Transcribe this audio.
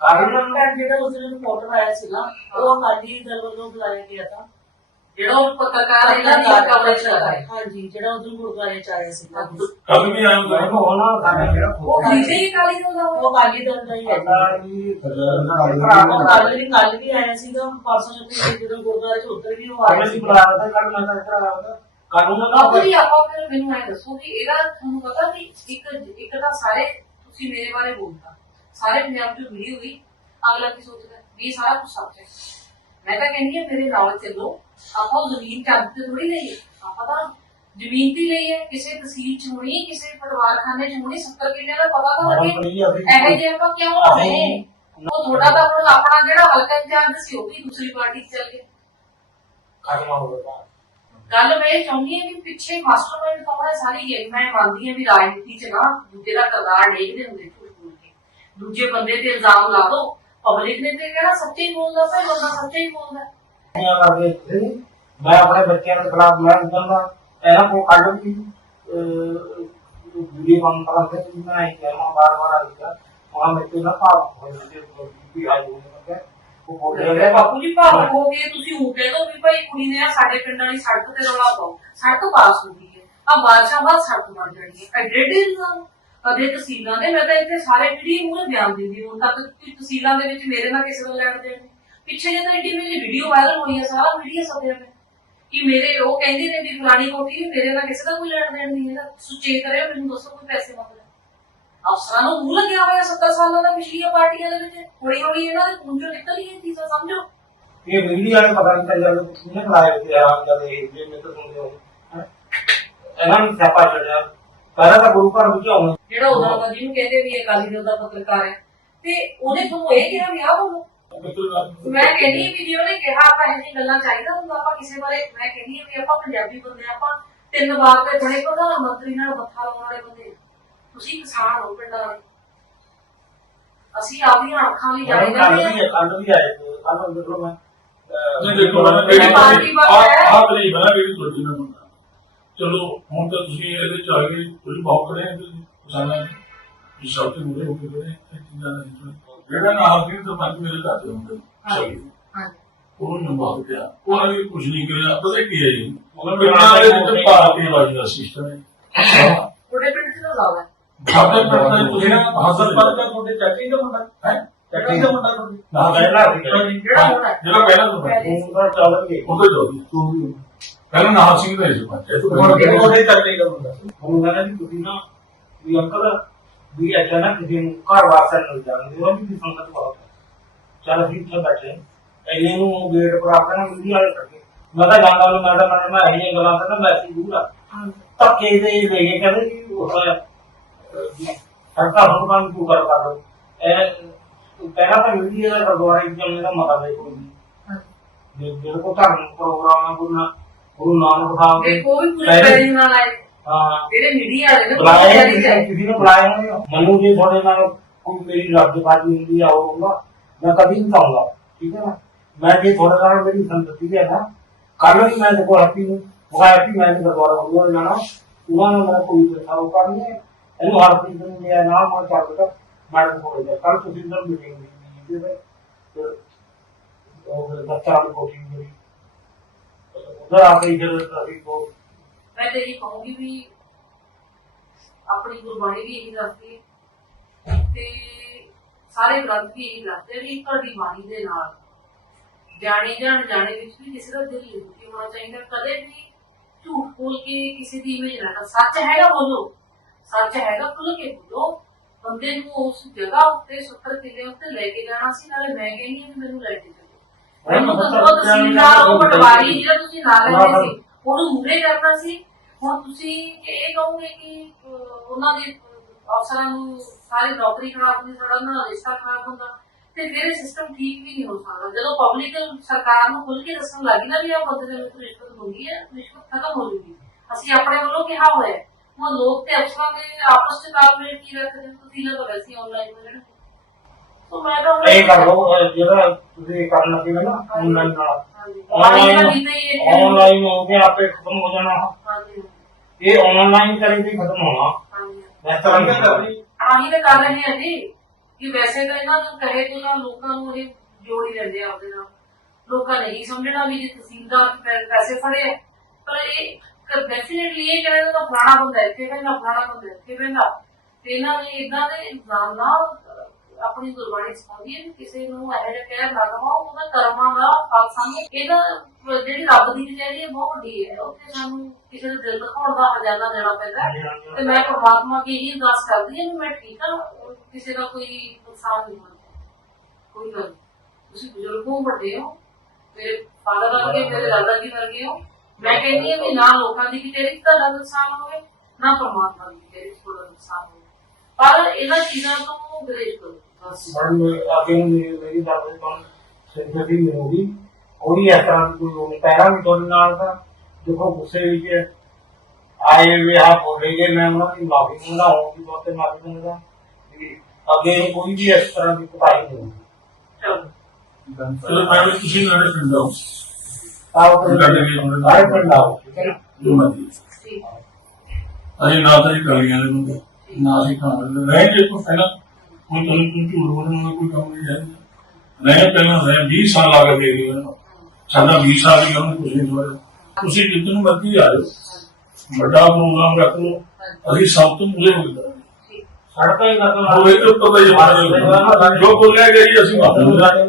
ਕਾਰਨ ਜਿਹੜਾ ਉਸ ਦਿਨ ਰਿਪੋਰਟਰ ਆਇਆ ਸੀ ਨਾ ਉਹ ਅਕਾਲੀ ਦਲ ਵੱਲੋਂ ਬੁਲਾਇਆ ਗਿਆ ਤਾਂ। ਜਿਹੜਾ ਉਹ ਪੱਤਰਕਾਰ ਇਹਨਾਂ ਦੀ ਕਵਰੇਜ ਕਰ ਰਿਹਾ ਹੈ। ਹਾਂਜੀ ਜਿਹੜਾ ਉਦੋਂ ਗੁਰਦੁਆਰੇ ਚ ਆਇਆ ਸੀ ਕੱਲ ਵੀ ਆਉਂਗਾ ਉਹਨਾਂ ਸਾਡਾ ਜਿਹੜਾ ਉਹ ਖਰੀਦੇ ਹੀ ਕਾਲੀ ਦਾ ਉਹ ਉਹ ਅਕਾਲੀ ਦਲ ਦਾ ਹੀ ਹੈ ਜੀ। ਕੱਲ ਵੀ ਕੱਲ ਵੀ ਆਇਆ ਸੀਗਾ। ਪਰਸੋਂ ਜਦੋਂ ਜਦੋਂ ਗੁਰਦੁਆਰੇ ਚ ਉੱਧਰ ਵੀ ਉਹ ਆਇਆ ਸੀ ਕਾਨੂੰਨ ਬਾਪੂ ਜੀ ਆਪਾਂ ਫਿਰ ਮੈਨੂੰ ਐ ਦੱਸੋ ਕਿ ਇਹਦਾ ਤੁਹਾਨੂੰ ਪਤਾ ਵੀ ਇੱਕ ਇੱਕ ਤਾਂ ਸਾਰੇ ਤੁਸੀਂ ਮੇਰੇ ਬਾਰੇ ਬੋਲਤਾ। ਸਾਰੇ ਪੰਜਾਬ ਚ ਵੀਡੀਓ ਹੋਈ ਅਗਲਾ ਕੀ ਸੋਚਦਾ ਵੀ ਸਾਰਾ ਕੁਝ ਸੱਚ ਹੈ। ਮੈਂ ਤਾਂ ਕਹਿੰਦੀ ਹਾਂ ਮੇਰੇ ਨਾਲ ਚੱਲੋ। ਆਪਾਂ ਉਹ ਜ਼ਮੀਨ ਚੱਦ ਤੇ ਥੋੜੀ ਲਈ ਆਪਾਂ ਤਾਂ ਜ਼ਮੀਨ ਤੇ ਲਈ ਹੈ ਕਿਸੇ ਤਹਿਸੀਲ ਚ ਹੋਣੀ ਕਿਸੇ ਪਰਿਵਾਰਖਾਨੇ ਚ ਹੋਣੀ 70 ਕਿੱਲੇ ਦਾ ਪਤਾ ਤਾਂ ਲੱਗੇ। ਇਹੋ ਜਿਹੇ ਆਪਾਂ ਕਿਉਂ ਹੋਵੇ ਉਹ ਥੋੜਾ ਤਾਂ ਹੁਣ ਆਪਣਾ ਜਿਹੜਾ ਹਲਕਾ ਇੰਚਾਰਜ ਸੀ ਉਹ ਵੀ ਦੂਸਰੀ ਪਾਰਟੀ ਚ ਚੱਲ ਗਿਆ। ਗੱਲ ਮੈਂ ਚਾਹੁੰਦੀ ਹਾਂ ਕਿ ਪਿੱਛੇ ਮਾਸਟਰਮਾਈਂਡ ਕੌਣ ਹੈ ਸਾਰੀ ਇਹ ਮੈਂ ਮੰਨਦੀ ਹਾਂ ਵੀ ਰਾਜਨੀਤੀ ਚ ਨਾ ਦੂਜੇ ਦਾ ਕਰਦਾਰ ਦੇਖਦੇ ਹੁੰਦੇ ਦੂਜੇ ਬੰਦੇ ਤੇ ਇਲਜ਼ਾਮ ਲਾ ਦੋ। ਪਬਲਿਕ ਨੇ ਤੇ ਕਿਹੜਾ ਸੱਚੇ ਹੀ ਬੋਲਦਾ ਭਾਈ ਬੰਦਾ ਸੱਚੇ ਹੀ ਬੋਲਦਾ। ਮੈਂ ਆਪਣੇ ਬੱਚਿਆਂ ਦੇ ਖਿਲਾਫ ਮੈਂ ਕਹਿੰਦਾ ਇਹਨਾਂ ਕੋ ਕੱਢ ਵੀ ਵੀਡੀਓ ਕੰਮ ਕਰਾ ਕੇ ਮੈਂ ਇਹ ਕਹਿਣਾ ਬਾਰ ਬਾਰ ਆ ਗਿਆ। ਵਹਾਂ ਮੇਰੇ ਤੇ ਨਾ ਭਾਵ ਹੋ ਜਾਂਦੇ ਵੀ ਆ ਜੋ ਮੈਂ ਉਹ ਬੋਲ ਤੇ ਰਿਹਾ ਬਾਪੂ ਜੀ ਭਾਵ ਹੋ ਗਏ। ਤੁਸੀਂ ਕਹਿ ਦੋ ਵੀ ਭਾਈ ਕੁੜੀ ਨੇ ਸਾਡੇ ਪਿੰਡ ਵਾਲੀ ਸੜਕ ਤੇ ਰੌਲਾ ਪਾਓ ਸੜਕ ਪਾਸ ਹੋ ਗਈ ਹੈ। ਆ ਬਾਰਿਸ਼ਾਂ ਬਾਅਦ ਸੜਕ ਬਣ ਜਾਣੀ ਹੈ। ਐਡੇ ਐਡੇ ਇਲਜ਼ਾਮ ਕਦੇ ਤਹਿਸੀਲਾਂ ਦੇ, ਮੈਂ ਤਾਂ ਇੱਥੇ ਸਾਰੇ ਪੀੜੀ ਮੂਹਰੇ ਬਿਆਨ ਦਿੰਦੀ ਹੁਣ ਤੱਕ ਕਿ ਤਹਿਸੀਲਾਂ ਦੇ ਵਿੱਚ ਮੇਰੇ ਨਾਲ ਕਿਸੇ ਦਾ ਲੈਣ ਦੇਣ ਨਹੀਂ ਪਿੱਛੇ ਜੇ ਤਾਂ ਐਡੀ ਮੇਰੀ ਵੀਡੀਓ ਵਾਇਰਲ ਹੋਈ ਹੈ ਸਾਰਾ ਮੀਡੀਆ ਸਭਿਆ ਨੇ। ਕਿ ਮੇਰੇ, ਉਹ ਕਹਿੰਦੇ ਨੇ ਵੀ ਫਲਾਣੀ ਕੋਠੀ ਵੀ ਮੇਰੇ ਨਾਲ ਕਿਸੇ ਦਾ ਕੋਈ ਲੈਣ ਦੇਣ ਨਹੀਂ ਹੈਗਾ। ਸੁਚੇਤ ਕਰਿਓ, ਮੈਨੂੰ ਦੱਸੋ ਕੋਈ ਪੈਸੇ ਮੰਗਦਾ ਅਫਸਰਾਂ ਨੂੰ ਮੂੰਹ ਲੱਗਿਆ ਹੋਇਆ 70 ਸਾਲਾਂ ਦਾ, ਪਿਛਲੀਆਂ ਪਾਰਟੀਆਂ ਦੇ ਵਿੱਚ। ਹੌਲੀ ਹੌਲੀ ਇਹਨਾਂ ਦੇ ਪੁੰਜੋ ਨਿਕਲ ਹੀ ਇਹ ਚੀਜ਼ਾਂ ਸਮਝੋ। ਇਹ ਵੀਡੀਓ ਵਾਲੇ ਪਤਾ ਨਹੀਂ ਚੱਲਿਆ ਕਿ ਕਿਹਨੇ ਬਣਾਇਆ ਤੇ ਆ ਜਦ ਇਹ, ਜੇ ਮੈਂ ਤਾਂ ਸੁਣਦੇ ਹੋ। ਹੈਂ। ਇਹਨਾਂ ਨੂੰ ਸਿਆਪਾ ਚੜਿਆ ਪਹਿਲਾਂ ਤਾਂ ਗੁਰੂ ਘਰ ਵਿੱਚ ਆਉਣਾ। ਜਿਹੜਾ ਉਦੋਂ ਦਾ ਜਿਹਨੂੰ ਕਹਿੰਦੇ ਵੀ ਇਹ ਅਕਾਲੀ ਦਲ ਦਾ ਪੱਤਰਕਾਰ ਹੈ। ਤੇ ਉਹਨੇ ਤੁਹਾਨੂੰ ਇਹ ਕਿਹਾ ਵੀ ਆ ਬੋਲੋ ਮੈਂ ਕਹਿੰਦੀ ਵੀ ਜੇ ਉਹਨੇ ਕਿਹਾ ਆਪਾਂ ਇਹ ਜਿਹੀ ਗੱਲਾਂ ਚਾਹੀਦਾ ਹੁੰਦਾ ਆਪਾਂ ਕਿਸੇ ਬਾਰੇ ਮੈਂ ਕਹਿੰਦੀ ਹਾਂ ਵੀ ਆਪਾਂ ਪੰਜਾਬੀ ਬੰਦੇ ਆਪਾਂ ਤਿੰਨ ਵਾਰ ਤੇ ਬਣੇ ਪ੍ਰਧਾਨ ਮੰਤਰੀ ਨਾਲ ਮੱਥਾ ਲਾਉਣ ਵਾਲੇ ਬੰਦੇ। ਤੁਸੀਂ ਕਿਸਾਨ ਹੋ ਪਿੰਡਾਂ ਦੇ। ਅਸੀਂ ਆਪਦੀਆਂ ਅੱਖਾਂ ਲਈ ਜਾਣੇ ਕੱਲ ਵੀ ਹਾਂ। ਕੱਲ ਵੀ ਆਏ ਕੱਲ ਦੇਖੋ ਮੈਂ ਨਹੀਂ ਦੇਖੋ ਨਾ ਜਿਹੜੀ ਪਾਰਟੀ ਹੈ। ਆਹ ਹੈ ਜਿਹੜੀ ਤੁਹਾਡੀ ਨਾਲ ਹੁੰਦਾ ਚਲੋ ਹੁਣ ਤਾਂ ਤੁਸੀਂ ਇਹਦੇ ਚ ਆ ਗਏ ਤੁਸੀਂ ਬਹੁਤ ਖੜੇ ਹੋ ਨੇ? ਜੀ ਸਭ ਤੋਂ ਮੁਰੇ ਹੋ ਕੇ ਚੀਜ਼ਾਂ ਦਾ ਹਿੱਸਾ। ਜਿਹੜਾ ਨਾ ਆਪ ਜੀ ਤੋਂ ਪੰਜ ਮੇਰੇ ਘਰ ਦੇ ਹੁੰਦੇ ਹਾਂਜੀ ਹਾਂਜੀ। ਉਹਨੂੰ ਨੰਬਰ ਪਿਆ। ਉਹਨਾਂ ਨੇ ਕੁਝ ਨਹੀਂ ਕਰਿਆ ਪਤਾ ਕੀ ਹੈ ਜੀ? ਪਿੰਡਾਂ ਦੇ ਵਿੱਚ ਭਾਰਤੀ ਬਾਜੀ ਦਾ ਸਿਸਟਮ ਹੈ। ਤੁਹਾਡੇ ਪਿੰਡ ਤਾਂ ਜ਼ਿਆਦਾ ਹੈ। ਸਾਡੇ ਪਿੰਡ ਦਾ ਤੁਸੀਂ ਹਾਸਲ ਪਰ ਤੁਹਾਡੇ ਚਾਚੀ ਦਾ ਮੁੰਡਾ। ਹੈ? ਚਾਚੀ ਦਾ ਮੁੰਡਾ ਨਾ ਪਹਿਲਾਂ। ਜਿਹੜਾ ਹੈ ਜਿਹੜਾ ਪਹਿਲਾਂ ਤੋਂ ਹੈ ਪਹਿਲੇ ਉਹ ਚੱਲ ਗਏ ਉਹਦੇ ਜੋਗੀ ਪਹਿਲਾਂ ਨਾਮ ਸਿੰਘ ਦਾ ਸੀ ਪੰਜ ਇਹ ਤੋਂ ਹੁਣ ਪਹਿਲਾਂ ਉਹਦੇ ਚਾਚੀ ਦਾ ਮੁੰਡਾ ਹੁਣ ਕਹਿੰਦਾ ਵੀ ਤੁਸੀਂ ਨਾ ਵੀ ਅੰਕਲ ਵੀ ਅਚਾਨਕ ਕਿਸੇ ਨੂੰ ਘਰ ਵਾਸਤੇ ਨਹੀਂ ਜਾਂਦੇ ਉਹ ਵੀ ਸੰਗਤ ਬਹੁਤ ਹੈ ਚੱਲ ਅਸੀਂ ਇੱਥੇ ਬੈਠੇ ਐਨੇ ਨੂੰ ਗੇਟ ਪਰ ਆਪਣਾ ਮਿਲੀ ਵਾਲੇ ਕਰਕੇ। ਮੈਂ ਤਾਂ ਜਾਂਦਾ ਨੂੰ ਮੈਡਮ ਮੈਡਮ ਮੈਂ ਇਹ ਗੱਲਾਂ ਕਰਦਾ ਮੈਂ ਸੀ ਦੂਰ ਆ। ਧੱਕੇ ਦੇ ਲੈ ਕੇ ਕਹਿੰਦੇ ਜੀ ਉਹ ਸਰਕਾਰ ਹੁਣ ਕੰਮ ਕਿਉਂ ਕਰ ਕਰ ਇਹ ਪਹਿਲਾਂ ਤਾਂ ਮਿਲੀ ਦਾ ਗੁਰਦੁਆਰੇ ਵਿੱਚ ਚੱਲਣੇ ਦਾ ਮਤਾ ਦੇ ਕੋਈ ਨਹੀਂ। ਜੇ ਜਿਹੜੇ ਕੋ ਧਰਮ ਪ੍ਰੋਗਰਾਮ ਆ ਕੋਈ ਨਾ ਗੁਰੂ ਨਾਨਕ ਸਾਹਿਬ ਦੇ ਦੇਖੋ ਵੀ ਪੂਰੇ ਪਹਿਲੇ- ਪੈਰਿੰਗ ਨਾਲ ਆਏ। ਹਾਂ। ਜਿਹੜੇ ਮੀਡੀਆ ਵਾਲੇ ਨੇ ਬੁਲਾਇਆ ਪੂਰੀ ਕਿਸੇ ਤਿਆਰੀ ਕਿਸੇ ਨੂੰ ਬੁਲਾਇਆ ਨਹੀਂ ਮੈਨੂੰ ਜੇ ਤੁਹਾਡੇ ਨਾਲ ਕੋਈ ਮੇਰੀ ਰੱਜਬਾਜੀ ਹੁੰਦੀ ਆ ਉਹ ਹੁੰਦਾ। ਮੈਂ ਕਦੀ ਨਹੀਂ ਚਾਹੁੰਦਾ ਠੀਕ ਹੈ ਨਾ? ਮੈਂ ਜੇ ਤੁਹਾਡੇ ਨਾਲ ਮੇਰੀ ਸੰਤਤੀ ਹੈ ਨਾ ਕੱਲ ਵੀ ਮੈਂ ਦੇਖੋ ਹੈਪੀ ਨੂੰ ਉਹ ਹੈਪੀ ਮੈਂ ਤੇ ਦੁਬਾਰਾ ਹੋ ਜਾਣਾ। ਉਹਨਾਂ ਨੇ ਮੇਰਾ ਕੋਈ ਉਹ ਕਰਨੀ ਹੈ ਇਹਨੂੰ ਹਰ ਚੀਜ਼ ਨੂੰ ਮੇਰਾ ਨਾਮ ਮੈਂ ਚੱਲ ਬਤਾ ਮੈਡਮ ਕੋਲ ਜਾ ਕੱਲ ਤੁਸੀਂ ਨਾਲ ਮੀਟਿੰਗ ਦੀ ਤੇ ਫਿਰ ਉਹ ਬੱਚਾ ਦੀ ਕੋਸ਼ਿਸ਼ ਕਰੀ ਉਧਰ ਆ ਕੇ ਜਦੋਂ ਅਸੀਂ ਕੋ ਮੈਂ ਤੇ ਇਹ ਕਹੂੰਗੀ ਵੀ ਆਪਣੀ ਗੁਰਬਾਣੀ ਵੀ ਇਹੀ ਦੱਸਦੀ ਹੈ ਤੇ ਸਾਰੇ ਗ੍ਰੰਥ ਵੀ ਇਹੀ ਦੱਸਦੇ ਵੀ ਤੁਹਾਡੀ ਬਾਣੀ ਦੇ ਨਾਲ ਜਾਣੇ ਜਾਣ ਜਾਣੇ ਵਿੱਚ ਵੀ ਕਿਸੇ ਦਾ ਦਿਲ ਨਹੀਂ ਹੋਣਾ ਚਾਹੀਦਾ, ਕਦੇ ਵੀ ਝੂਠ ਬੋਲ ਕੇ ਕਿਸੇ ਦੀ ਇਮੇਜ ਨਾ ਸੱਚ ਹੈਗਾ ਬੋਲੋ, ਸੱਚ ਹੈਗਾ ਖੁੱਲ ਕੇ ਬੋਲੋ, ਬੰਦੇ ਨੂੰ ਉਸ ਜਗ੍ਹਾ ਉੱਤੇ 70 ਕਿਲੇ ਉੱਤੇ ਲੈ ਕੇ ਜਾਣਾ ਸੀ, ਨਾਲੇ ਮੈਂ ਕਹਿੰਦੀ ਮੈਨੂੰ ਲੈ ਕੇ ਚੱਲੋ ਮੈਨੂੰ ਤਾਂ ਬਹੁਤ ਤਹਿਸੀਲਦਾਰ ਉਹ ਪਟਵਾਰੀ ਜਿਹੜਾ ਤੁਸੀਂ ਨਾਲ ਲੈਂਦੇ ਸੀ ਉਹਨੂੰ ਮੂਰੇ ਕਰਨਾ ਸੀ। ਹੁਣ ਤੁਸੀਂ ਇਹ ਕਹੋਗੇ ਕਿ ਉਹਨਾਂ ਦੇ ਅਫਸਰਾਂ ਨੂੰ ਸਾਰੀ ਨੌਕਰੀ ਖਰਾਬ ਹੁੰਦੀ ਸਾਡਾ ਉਹਨਾਂ ਦਾ ਰਿਸ਼ਤਾ ਖਰਾਬ ਹੁੰਦਾ ਤੇ ਫਿਰ ਸਿਸਟਮ ਠੀਕ ਵੀ ਨਹੀਂ ਹੋ ਸਕਦਾ। ਜਦੋਂ ਪਬਲਿਕ ਸਰਕਾਰ ਨੂੰ ਖੁੱਲ ਕੇ ਦੱਸਣ ਲੱਗੀ ਨਾ ਵੀ ਆ ਬੰਦੇ ਨੇ ਮੈਨੂੰ ਰਿਸ਼ਵਤ ਮੰਗੀ ਹੈ ਰਿਸ਼ਵਤ ਖਤਮ ਹੋ ਜੂਗੀ। ਅਸੀਂ ਆਪਣੇ ਵੱਲੋਂ ਕਿਹਾ ਹੋਇਆ ਹੈ। ਹੁਣ ਲੋਕ ਤੇ ਅਫਸਰਾਂ ਦੇ ਆਪਸ ਚ ਤਾਲਮੇਲ ਕੀ ਰੱਖਦੇ? ਤੁਸੀਂ ਨਾ ਤਾਂ ਵੈਸੇ ਆਨਲਾਈਨ ਹੋ ਜਾਣਾ ਮੈਂ ਤਾਂ ਇਹ ਕਰ ਲਓ ਅਹ ਜਿਹੜਾ ਤੁਸੀਂ ਕਰਨ ਲੱਗੇ ਹੋ ਨਾ ਆਨਲਾਈਨ ਨਾਲ। ਹਾਂਜੀ। ਆਨਲਾਈਨ ਆਨਲਾਈਨ ਹੈ ਆਨਲਾਈਨ ਹੋ ਕੇ ਆਪੇ ਖਤਮ ਹੋ ਜਾਣਾ। ਹਾਂਜੀ। ਇਹ ਆਨਲਾਈਨ ਕਰੇ ਵੀ ਖਤਮ ਹੋਣਾ। ਹਾਂਜੀ। ਇਸ ਤਰ੍ਹਾਂ ਨਹੀਂ ਕਰਨੀ ਆਹੀ ਤਾਂ ਕਰ ਰਹੇ ਹਾਂ ਜੀ ਕਿ ਵੈਸੇ ਤਾਂ ਇਹਨਾਂ ਨੂੰ ਕਹੇ ਤੋਂ ਤਾਂ ਲੋਕਾਂ ਨੂੰ ਇਹ ਜੋੜ ਹੀ ਲੈਂਦੇ ਆ ਉਹਦੇ ਨਾਲ। ਲੋਕਾਂ ਨੇ ਹੀ ਸਮਝਣਾ ਵੀ ਜੇ ਤਹਿਸੀਲਦਾਰ ਪੈ- ਪੈਸੇ ਫੜੇ ਆ, ਪਰ ਇਹ ਡੈਫੀਨਿਟਲੀ ਇਹ ਕਹਿੰਦੇ ਤਾਂ ਫਲਾਣਾ ਬੰਦਾ ਇੱਥੇ ਪੈਂਦਾ ਫਲਾਣਾ ਬੰਦਾ ਇੱਥੇ ਪੈਂਦਾ ਤੇ ਇਹਨਾਂ ਨੇ ਇਦਾਂ ਦੇ ਇਲਜ਼ਾਮ ਨਾਲ ਆਪਣੀ ਗੁਰਬਾਣੀ ਸਿਖਾਉਂਦੀ ਹੈ ਕਿਸੇ ਨੂੰ ਇਹੋ ਜਿਹਾ ਕਹਿ ਨਾ ਦਵਾਓ ਉਹਦਾ ਕਰਮਾਂ ਦਾ ਫਲ ਸਾਹਮਣੇ ਇਹਦਾ ਜਿਹੜੀ ਰੱਬ ਦੀ ਕਚਹਿਰੀ ਹੈ ਬਹੁਤ ਵੱਡੀ ਹੈ। ਉੱਥੇ ਸਾਨੂੰ ਕਿਸੇ ਦੇ ਦਿਲ ਦਿਖਾਉਣ ਦਾ ਹਜ਼ਾਨਾ ਦੇਣਾ ਪੈਂਦਾ ਹੈ। ਤੇ ਮੈਂ ਪਰਮਾਤਮਾ ਕੀ ਇਹੀ ਅਰਦਾਸ ਕਰਦੀ ਹਾਂ ਮੈਂ ਠੀਕ ਹਾਂ ਕਿਸੇ ਦਾ ਕੋਈ ਨੁਕਸਾਨ ਨਹੀਂ ਹੋਣਾ ਕੋਈ ਗੱਲ। ਤੁਸੀਂ ਬਜ਼ੁਰਗ ਹੋ ਵੱਡੇ ਹੋ ਮੇਰੇ ਫਾਦਰ ਵਰਗੇ ਮੇਰੇ ਦਾਦਾ ਜੀ ਵਰਗੇ ਹੋ ਮੈਂ ਕਹਿੰਦੀ ਹਾਂ ਵੀ ਨਾ ਲੋਕਾਂ ਦੀ ਕਿਤੇ ਵਿੱਚ ਤੁਹਾਡਾ ਨੁਕਸਾਨ ਹੋਵੇ ਨਾ ਪਰਮਾਤਮਾ ਦੀ ਕਿਤੇ ਵਿੱਚ ਤੁਹਾਡਾ ਨੁਕਸਾਨ ਹੋਵੇ। ਪਰ ਇਹਨਾਂ ਚੀਜ਼ਾਂ ਤੋਂ ਗੁਰੇਜ਼ ਕਰੋ। ਮੈਡਮ ਅੱਗੇ ਮੇਰੀ ਦਾਦੀ ਤੋਂ ਸਿੰਪਥੀ ਮਿਲੂਗੀ ਕੋਈ ਇਸ ਤਰ੍ਹਾਂ ਦੀ ਕੋਈ ਲੋੜ ਨਹੀਂ। ਪਹਿਲਾਂ ਵੀ ਤੁਹਾਡੇ ਨਾਲ ਤਾਂ ਦੇਖੋ ਗੁੱਸੇ ਵਿੱਚ ਆਏ ਵੀ ਆ ਬੋਲੇਗੇ ਮੈਂ ਉਹਨਾਂ ਦੀ ਮਾਫੀ ਮੰਗਾਉਂਗੀ ਬਹੁਤ ਤੇ ਮਾਫੀ ਮੰਗਦਾ। ਅੱਗੇ ਕੋਈ ਵੀ ਇਸ ਤਰ੍ਹਾਂ ਦੀ ਕੁਤਾਈ ਨਹੀਂ ਹੋਊਗੀ ਚਲੋ। ਮੈਂ ਵੀ ਤੁਸੀਂ ਨਾਲੇ ਪਿੰਡ ਆਓ ਆਪ ਪਿੰਡ ਆਓ। ਠੀਕ ਹੈ ਨਾ? ਜੋ ਅਸੀਂ ਨਾ ਤਾਂ ਇਹ ਕਰੀਆਂ ਨੇ ਬੰਦੇ ਨਾ ਅਸੀਂ ਖਾਣ ਰਹਿ ਕੇ ਤੋਂ ਪਹਿਲਾਂ ਕੋਈ ਤੁਹਾਨੂੰ ਕੋਈ ਝੂਠ ਬੋਲਣ ਦਾ ਕੋਈ ਕੰਮ ਨਹੀਂ ਹੈ। ਰਹਿ ਪਹਿਲਾਂ ਰਹਿ 20 ਸਾਲ ਆ ਗਏ ਉਹਨਾਂ ਨੂੰ। ਸਾਡਾ 20 ਸਾਲ ਹੀ ਉਹਨੂੰ ਕੁਝ ਨਹੀਂ ਹੋਇਆ ਤੁਸੀਂ ਜਿੱਦਨ ਮਰਜ਼ੀ ਆ ਜਾਓ। ਵੱਡਾ ਪ੍ਰੋਗਰਾਮ ਰੱਖ ਲਓ। ਅਸੀਂ ਸਭ ਤੋਂ ਮੁਝੇ ਹੋ ਗਏ। ਸੜਕਾਂ ਹੀ ਨਾ ਉਹ ਇਹ ਤੋਂ ਪਤਾ ਹੀ ਹੈ ਜੋ ਬੋਲਿਆ ਗਿਆ ਜੀ ਅਸੀਂ ਹਾਂ।